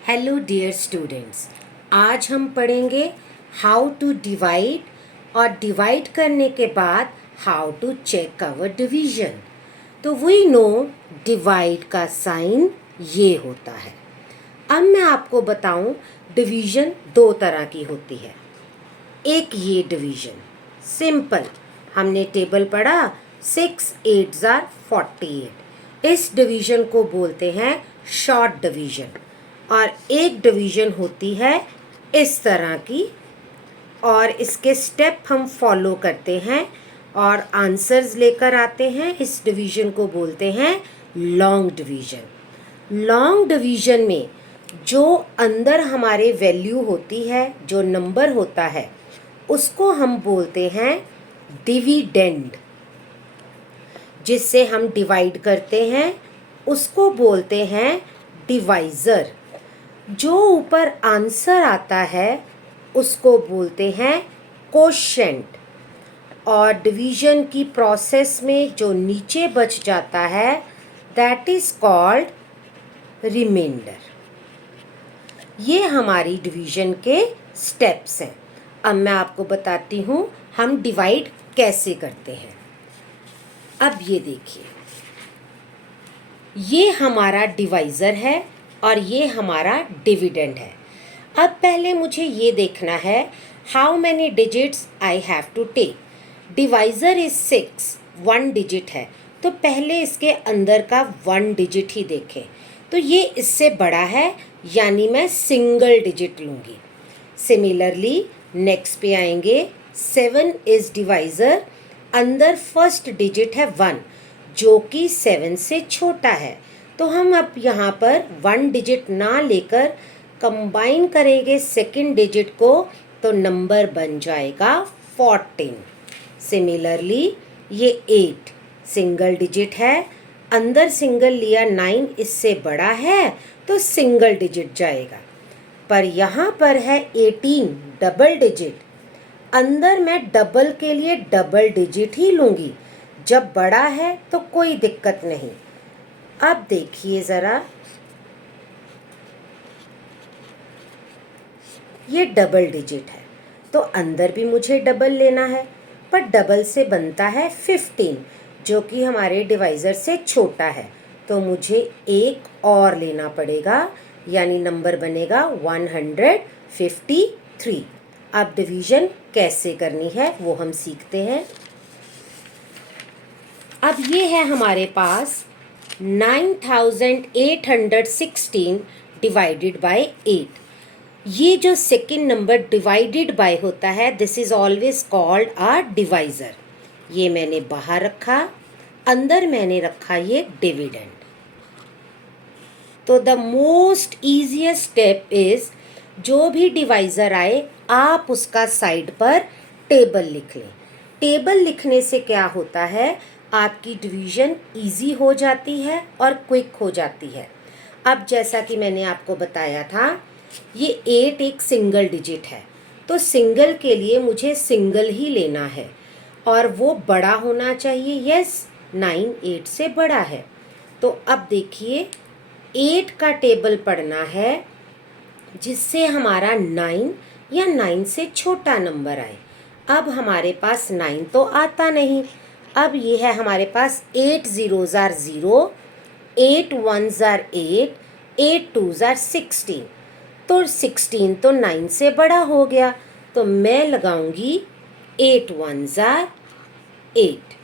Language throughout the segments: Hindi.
हेलो डियर स्टूडेंट्स, आज हम पढ़ेंगे हाउ टू डिवाइड और डिवाइड करने के बाद how to check our division. तो वी नो डिवाइड का साइन ये होता है। अब मैं आपको बताऊं, डिवीजन दो तरह की होती है। एक ये डिवीजन सिंपल, हमने टेबल पढ़ा 6 8 जार 48। इस डिवीजन को बोलते हैं शॉर्ट डिवीजन। और एक डिवीजन होती है इस तरह की, और इसके स्टेप हम फॉलो करते हैं और आंसर्स लेकर आते हैं। इस डिवीजन को बोलते हैं लॉन्ग डिवीजन। लॉन्ग डिवीजन में जो अंदर हमारे वैल्यू होती है, जो नंबर होता है, उसको हम बोलते हैं डिविडेंड। जिससे हम डिवाइड करते हैं उसको बोलते हैं डिवाइज़र। जो ऊपर आंसर आता है उसको बोलते हैं कोशेंट। और डिवीजन की प्रोसेस में जो नीचे बच जाता है दैट इज कॉल्ड रिमाइंडर। ये हमारी डिवीजन के स्टेप्स हैं। अब मैं आपको बताती हूँ हम डिवाइड कैसे करते हैं। अब ये देखिए, ये हमारा डिवाइज़र है और ये हमारा डिविडेंड है। अब पहले मुझे ये देखना है how many digits I have to take. Divisor is 6, 1 digit है, तो पहले इसके अंदर का 1 डिजिट ही देखें। तो ये इससे बड़ा है, यानी मैं सिंगल डिजिट लूँगी। सिमिलरली नेक्स्ट पे आएंगे, 7 इज डिवाइज़र, अंदर फर्स्ट डिजिट है 1 जो कि 7 से छोटा है। तो हम अब यहाँ पर 1 डिजिट ना लेकर कंबाइन करेंगे सेकंड डिजिट को, तो नंबर बन जाएगा 14। सिमिलरली ये 8 सिंगल डिजिट है, अंदर सिंगल लिया 9 इससे बड़ा है तो सिंगल डिजिट जाएगा। पर यहाँ पर है 18 डबल डिजिट, अंदर मैं डबल के लिए डबल डिजिट ही लूँगी, जब बड़ा है तो कोई दिक्कत नहीं। अब देखिए ज़रा, ये डबल डिजिट है तो अंदर भी मुझे डबल लेना है, पर डबल से बनता है 15 जो कि हमारे डिवाइज़र से छोटा है, तो मुझे एक और लेना पड़ेगा, यानी नंबर बनेगा 153। अब डिवीज़न कैसे करनी है वो हम सीखते हैं। अब ये है हमारे पास 9816 डिवाइडेड बाय 8। ये जो सेकंड नंबर डिवाइडेड बाय होता है this is always called a divisor. ये मैंने बाहर रखा, अंदर मैंने रखा ये डिविडेंड। तो the most easiest step is, जो भी डिवाइज़र आए आप उसका साइड पर टेबल लिख लें। टेबल लिखने से क्या होता है, आपकी डिवीज़न इजी हो जाती है और क्विक हो जाती है। अब जैसा कि मैंने आपको बताया था, ये 8 एक सिंगल डिजिट है, तो सिंगल के लिए मुझे सिंगल ही लेना है और वो बड़ा होना चाहिए। यस, 9 8 से बड़ा है। तो अब देखिए 8 का टेबल पढ़ना है जिससे हमारा 9 या 9 से छोटा नंबर आए। अब हमारे पास 9 तो आता नहीं। अब ये है हमारे पास 8 0 जार 0, 8 1 जार 8, 8 2 जार 16। तो 16 तो 9 से बड़ा हो गया, तो मैं लगाऊंगी 8 1 जार 8।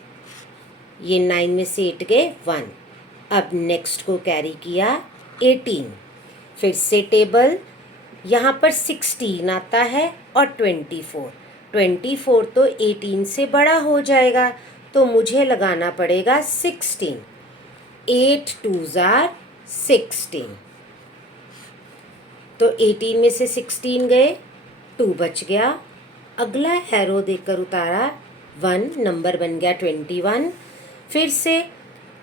ये 9 में से 8 गए 1। अब नेक्स्ट को कैरी किया 18, फिर से टेबल, यहाँ पर 16 आता है और 24 तो 18 से बड़ा हो जाएगा, तो मुझे लगाना पड़ेगा 16। 8 2 जार 16, तो 18 में से 16 गए, 2 बच गया। अगला एरो देकर उतारा 1, नंबर बन गया 21। फिर से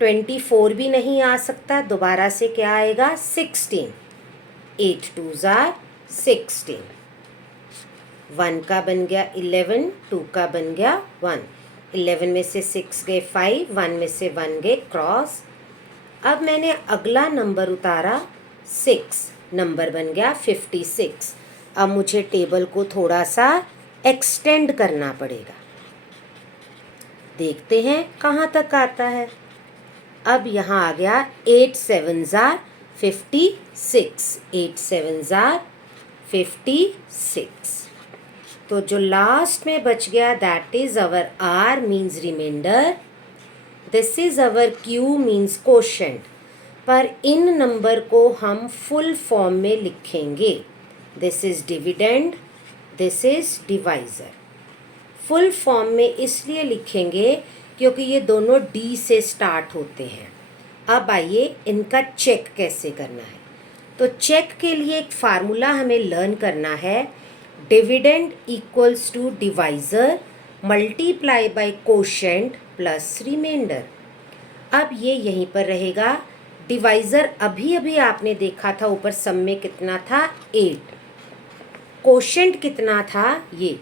24 भी नहीं आ सकता, दोबारा से क्या आएगा 16। 8 2 जार 16, 1 का बन गया 11, 2 का बन गया 1। 11 में से 6 गए 5, 1 में से 1 गए क्रॉस। अब मैंने अगला नंबर उतारा 6, नंबर बन गया 56। अब मुझे टेबल को थोड़ा सा एक्सटेंड करना पड़ेगा। देखते हैं कहाँ तक आता है। अब यहाँ आ गया 8 7 ज़ार 56, 8 7 ज़ार 56। तो जो लास्ट में बच गया that is our R means remainder, this is our Q means quotient. पर इन नंबर को हम फुल फॉर्म में लिखेंगे। This is dividend, this is divisor. Full form में इसलिए लिखेंगे क्योंकि ये दोनों डी से स्टार्ट होते हैं। अब आइए इनका चेक कैसे करना है। तो चेक के लिए एक फार्मूला हमें लर्न करना है। Dividend equals to divisor multiply by quotient plus remainder. अब ये यहीं पर रहेगा। डिवाइज़र अभी अभी आपने देखा था ऊपर सम में कितना था 8। कोशेंट कितना था ये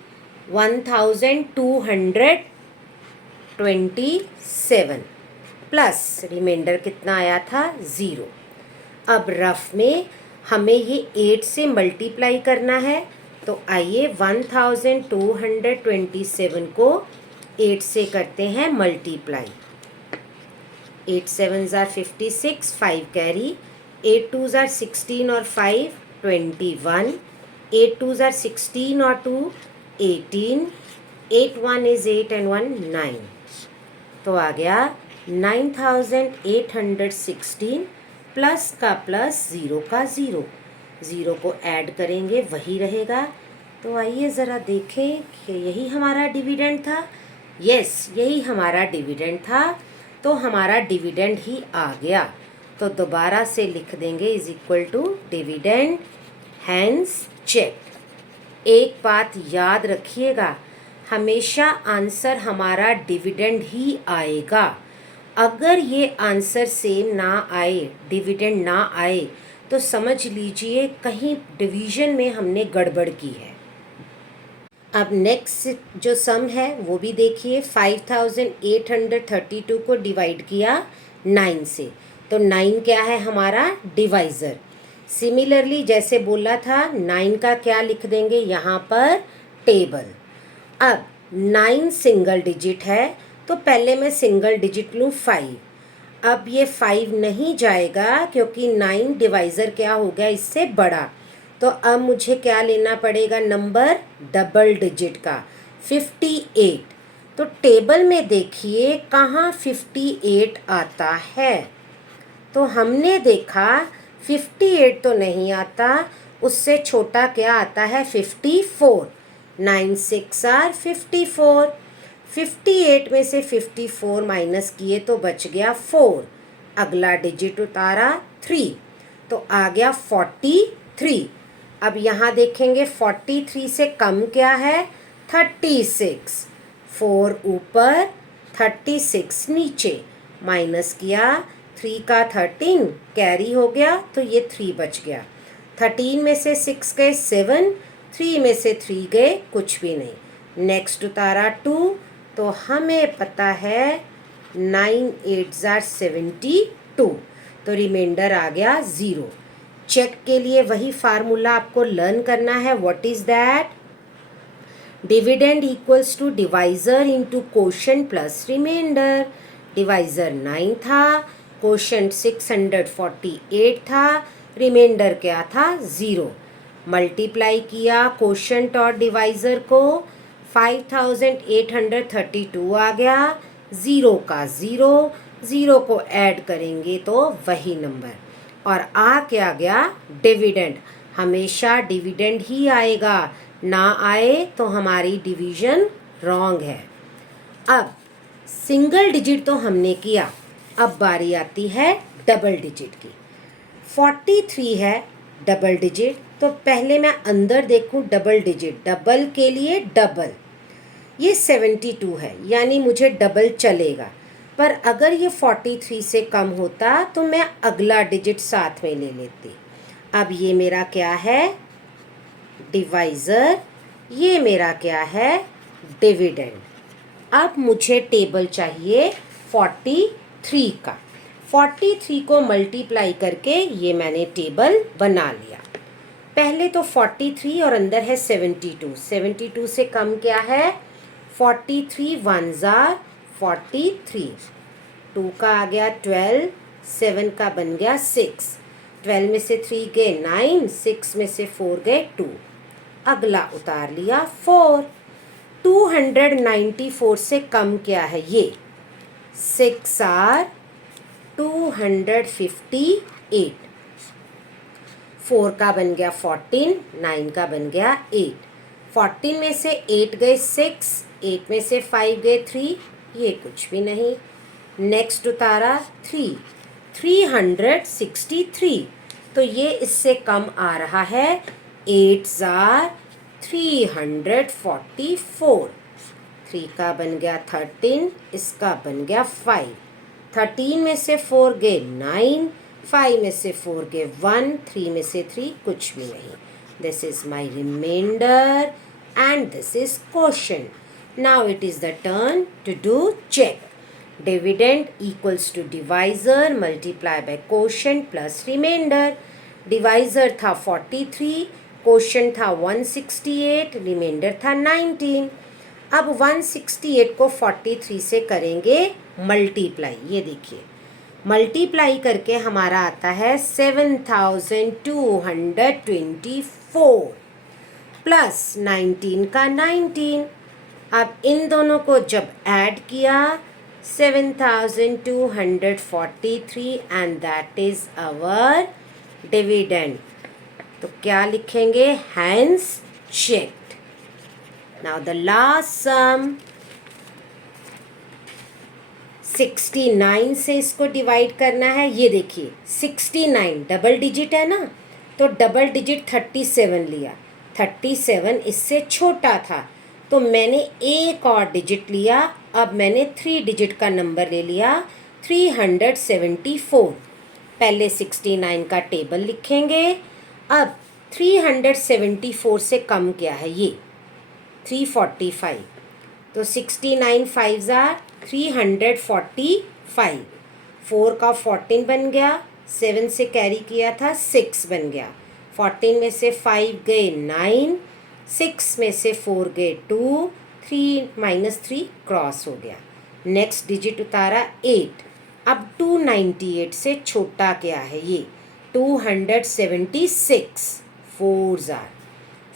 1227 प्लस रिमाइंडर कितना आया था 0। अब रफ में हमें ये 8 से मल्टीप्लाई करना है। तो आइए 1227 को 8 से करते हैं मल्टीप्लाई। 8 7 ज़ार 56, 5 कैरी, 8 2 ज़ार 16 और 5 21, 8 2 ज़ार 16 और 2 18, 8 1 इज़ 8 एंड 1 9। तो आ गया 9816 प्लस का प्लस ज़ीरो का ज़ीरो, ज़ीरो को ऐड करेंगे वही रहेगा। तो आइए ज़रा देखें कि यही हमारा डिविडेंड था। यस, यही हमारा डिविडेंड था। तो हमारा डिविडेंड ही आ गया। तो दोबारा से लिख देंगे is equal to dividend hence check. एक बात याद रखिएगा, हमेशा आंसर हमारा डिविडेंड ही आएगा। अगर ये आंसर सेम ना आए, डिविडेंड ना आए, तो समझ लीजिए कहीं डिवीजन में हमने गड़बड़ की है। अब नेक्स्ट जो सम है वो भी देखिए। 5832 को डिवाइड किया 9 से, तो 9 क्या है हमारा डिवाइज़र। सिमिलरली जैसे बोला था 9 का क्या लिख देंगे यहाँ पर टेबल। अब 9 सिंगल डिजिट है तो पहले मैं सिंगल डिजिट लूँ 5। अब ये 5 नहीं जाएगा क्योंकि 9 डिवाइज़र क्या हो गया इससे बड़ा। तो अब मुझे क्या लेना पड़ेगा नंबर डबल डिजिट का 58। तो टेबल में देखिए कहाँ 58 आता है। तो हमने देखा 58 तो नहीं आता, उससे छोटा क्या आता है 54। 9 6 आर 54। 58 में से 54 माइनस किए तो बच गया 4। अगला डिजिट उतारा 3, तो आ गया 43। अब यहाँ देखेंगे 43 से कम क्या है 36। 4 ऊपर 36 नीचे, माइनस किया 3 का 13 कैरी हो गया तो ये 3 बच गया। 13 में से 6 गए 7, 3 में से 3 गए कुछ भी नहीं। नेक्स्ट उतारा 2, तो हमें पता है 9 8 ज़ार 72, तो रिमाइंडर आ गया 0। चेक के लिए वही फार्मूला आपको लर्न करना है। What is that? Dividend equals to divisor into quotient plus remainder. Divisor 9 था, कोशेंट 648 था, रिमाइंडर क्या था 0। मल्टीप्लाई किया कोशेंट और डिवाइज़र को, 5832 आ गया, 0 का 0, 0 को ऐड करेंगे तो वही नंबर, और आ क्या गया डिविडेंड। हमेशा डिविडेंड ही आएगा, ना आए तो हमारी डिवीजन रॉन्ग है। अब सिंगल डिजिट तो हमने किया, अब बारी आती है डबल डिजिट की। 43 है डबल डिजिट, तो पहले मैं अंदर देखूं डबल डिजिट, डबल के लिए डबल। ये 72 है यानी मुझे डबल चलेगा, पर अगर ये 43 से कम होता तो मैं अगला डिजिट साथ में ले लेती। अब ये मेरा क्या है डिवाइज़र, ये मेरा क्या है डिविडेंड। अब मुझे टेबल चाहिए 43 का। 43 को मल्टीप्लाई करके ये मैंने टेबल बना लिया। पहले तो 43 और अंदर है 72, 72 से कम क्या है 43, 1 जार 43, 2 का आ गया 12, 7 का बन गया 6, 12 में से 3 गए 9, 6 में से 4 गए 2, अगला उतार लिया 4। 294 से कम क्या है ये 6 आर 258, 4 का बन गया 14, 9 का बन गया 8, 14 में से 8 गए 6, 8 में से 5 गए 3, ये कुछ भी नहीं। नेक्स्ट उतारा 3, 363, तो ये इससे कम आ रहा है 8 जार 344, 3 का बन गया 13, इसका बन गया 5, 13 में से 4 गए 9, 5 में से 4 गए 1, 3 में से 3 कुछ भी नहीं। This is my remainder and this is question. Now it is the turn to do check. Dividend equals to divisor multiply by quotient plus remainder. Divisor था 43, क्वोशंट था 168, रिमाइंडर था 19। अब 168 को 43 से करेंगे मल्टीप्लाई। ये देखिए मल्टीप्लाई करके हमारा आता है 7224 प्लस 19 का 19। अब इन दोनों को जब ऐड किया 7243 and that is our dividend. तो क्या लिखेंगे hence checked. Now the last sum 69 से इसको डिवाइड करना है। ये देखिए 69 डबल डिजिट है ना, तो डबल डिजिट 37 लिया, 37 इससे छोटा था तो मैंने एक और डिजिट लिया। अब मैंने 3 डिजिट का नंबर ले लिया 374। पहले 69 का टेबल लिखेंगे। अब 374 से कम क्या है ये 345, तो 69 5 जार 345, 4 का 14 बन गया, 7 से कैरी किया था 6 बन गया, 14 में से 5 गए 9, 6 में से 4 गए 2, 3 माइनस 3 क्रॉस हो गया। नेक्स्ट डिजिट उतारा 8। अब 298 से छोटा क्या है ये 276, 4 जार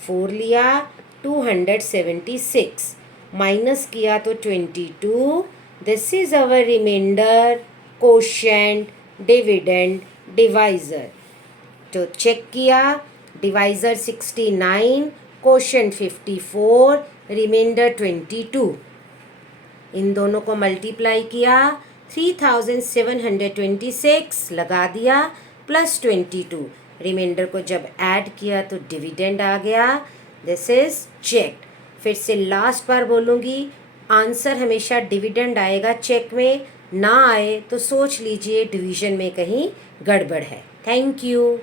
4 लिया 276 माइनस किया तो 22। This is our remainder quotient dividend divisor. तो चेक किया डिवाइजर 69, क्वोशंट 54, रिमाइंडर 22। इन दोनों को मल्टीप्लाई किया 3726 लगा दिया प्लस 22। रिमाइंडर को जब ऐड किया तो डिविडेंड आ गया। This is check. फिर से लास्ट बार बोलूँगी, आंसर हमेशा डिविडेंड आएगा चेक में, ना आए तो सोच लीजिए डिवीजन में कहीं गड़बड़ है। Thank you.